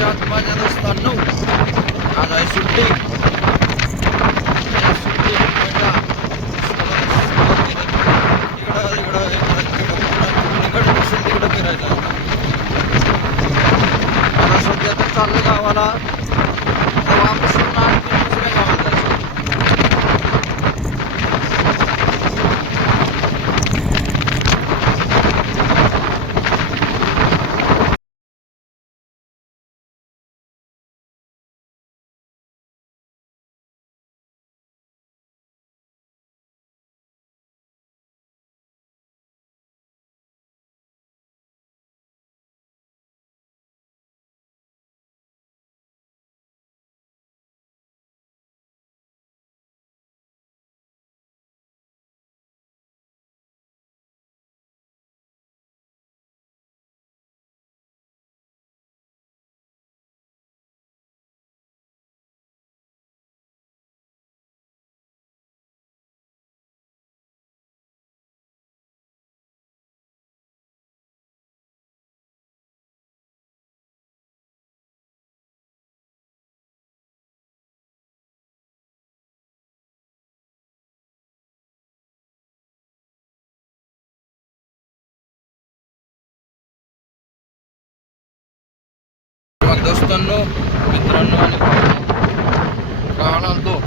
नमस्कार माझ्या दोस्तांनो आज आहे सुट्टी. सुट्टी. इकडं इकडं इकडं तिकडं तिकडं फिरायचं आता सध्या तर चाललं गावाला. दोस्तांनो मित्रांनो आणि गावाला आलतो.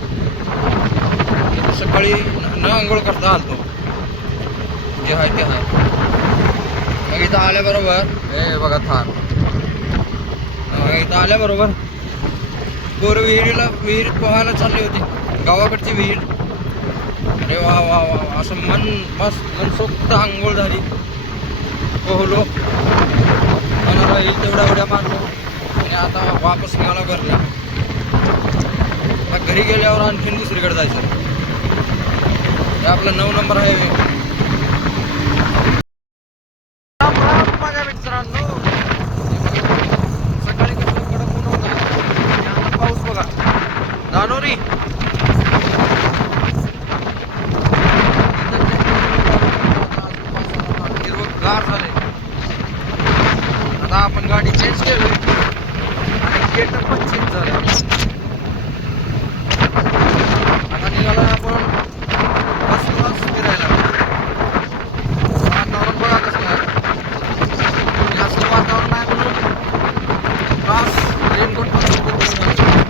सकाळी न आंघोळ करता आलतो. जे आहे ते आहे. मग इथं आल्याबरोबर हे बघा थार. मग इथं आल्याबरोबर पोर विहिरीला विहिरीत पोहायला चालली होती. गावाकडची विहीर. अरे वा वा वा असं मन मस्त मनसोक्त आंघोळ झाली. पोहलो. मला राहील तेवढ्या उड्या मारलो आणि आता वापस निघालो घरला. आता घरी गेल्यावर आणखीन दुसरीकडे जायचं. हे आपला नऊ नंबर हायवे. सकाळी कसं कडक होतं. आता पाऊस बघा. दानोरी हिरवगार झाले आता आपण गाडी चेंज केली आणि गेट पण चेंज झाले आता निघाला आपण बस बस फिरायला वातावरण बघा कसं आहे आणि असलं वातावरण आहे म्हणून खास रेनकोट पण सोबत घेऊन जायचं.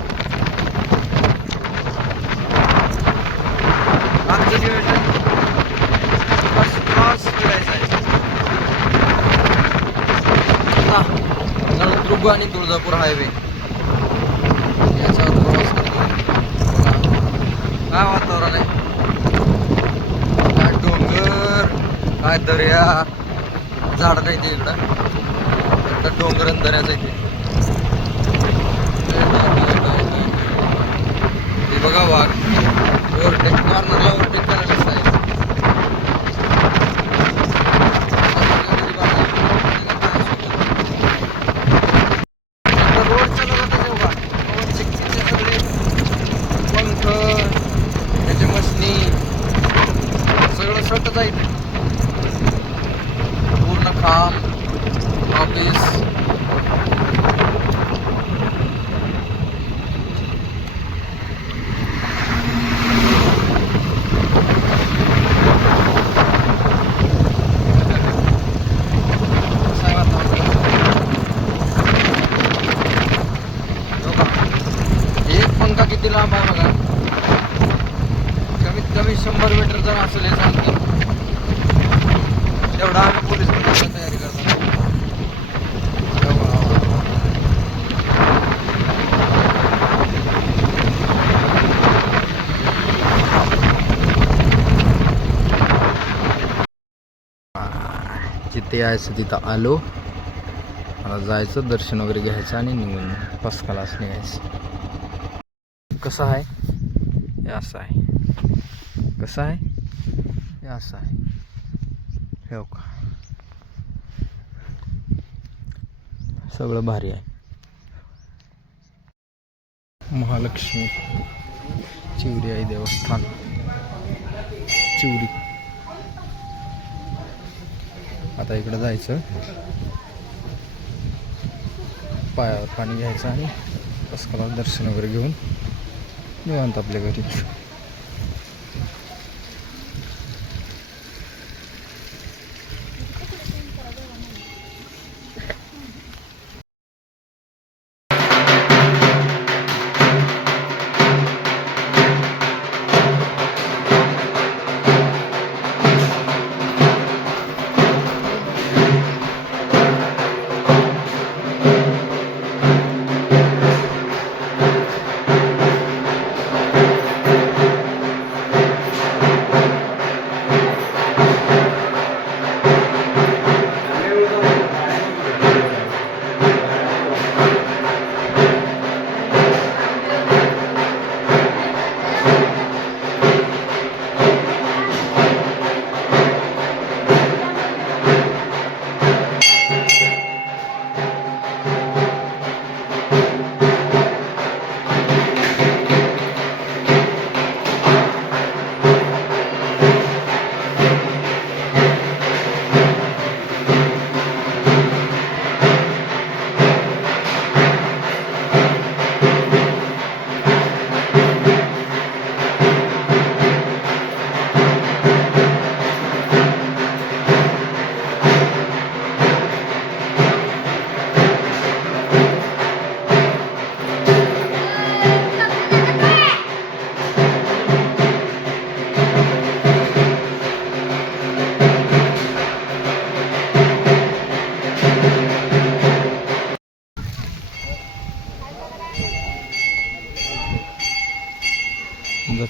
आजचं नियोजन बस बस फिरायचं आहे नळदुर्ग आणि तुळजापूर हायवे. याच्यावर प्रवास करतो. काय वातावरण आहे? काय डोंगर? काय दर्या? झाड नाही ते इकडं? डोंगर आणि दऱ्याच आहे ते बघा वाघ. ओव्हरटेक कॉर्नरला ओव्हरटेक करायला कसं आहे रोड चालवला तर जेव्हा पवन चिकचिकचे सगळे पंख त्याचे मशनी सगळं सट जाईल पूर्ण काम ऑफिस कसं आहे वातावरण? हो का? एक पंखा किती लांब आहे बघा. कमीत कमी शंभर मीटर जर असेल हे सांगतो. तेवढा आम्ही पोलीस तयारी करतो. जिथे यायचं तिथं आलो. मला जायचं दर्शन वगैरे घ्यायचं आणि निघून पस्कालाच निघायचं. कसं आहे? हे असं आहे. कसं आहे? हे असं आहे. ठेव हो का सगळं भारी आहे. महालक्ष्मी. चिवरी आई देवस्थान. चिवरी आता इकडं जायचं. पायावर पाणी घ्यायचं आणि पुष्कळात दर्शन वगैरे घेऊन निवांत आपल्या घरी.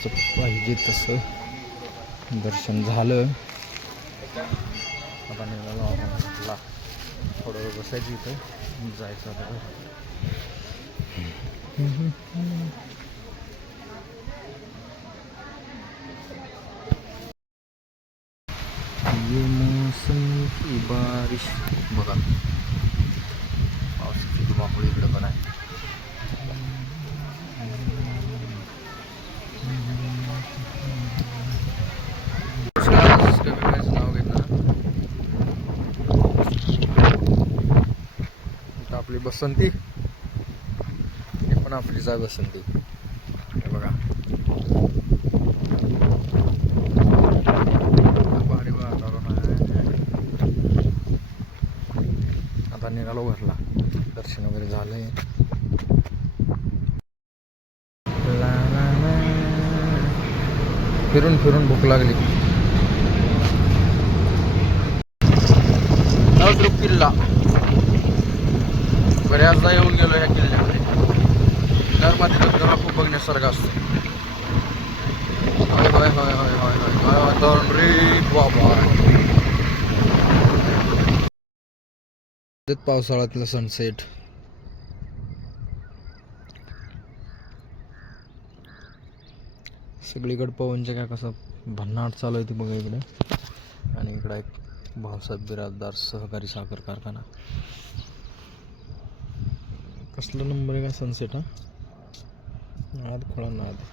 जसं पाहिजे तसं. दर्शन झालं. आता निघालो आपण म्हटला थोडं वेळ बसायचं इथं. जायचं आता घरी. ये मौसम की बारिश. बघा पावसाची धुमाकूळ इकडं पण आहे नाव घेतलं इथं आपली बसंती? हे पण आपलीच आहे बसंती. हे बघा. भारी वातावरण आहे. आता निघालो घरला. दर्शन वगैरे झालंय. ला. फिरून फिरून भूक लागली. नळदुर्ग किल्ला. बऱ्याचदा येऊन गेलो ह्या किल्ल्याकडे. नर्मदा धबधबा खूप बघण्यासारखा असतो. होय होय होय होय होय होय होय वातावरण रे बाबा. पावसाळ्यातलं सनसेट सगळीकडे पवनच्या काय कसं भन्नाट चालू आहे ती बघा इकडे. आणि इकडं एक भाऊसाहेब बिराजदार सहकारी साखर कारखाना. कसला नंबर आहे का सनसेट हा? नाद खोळा नाद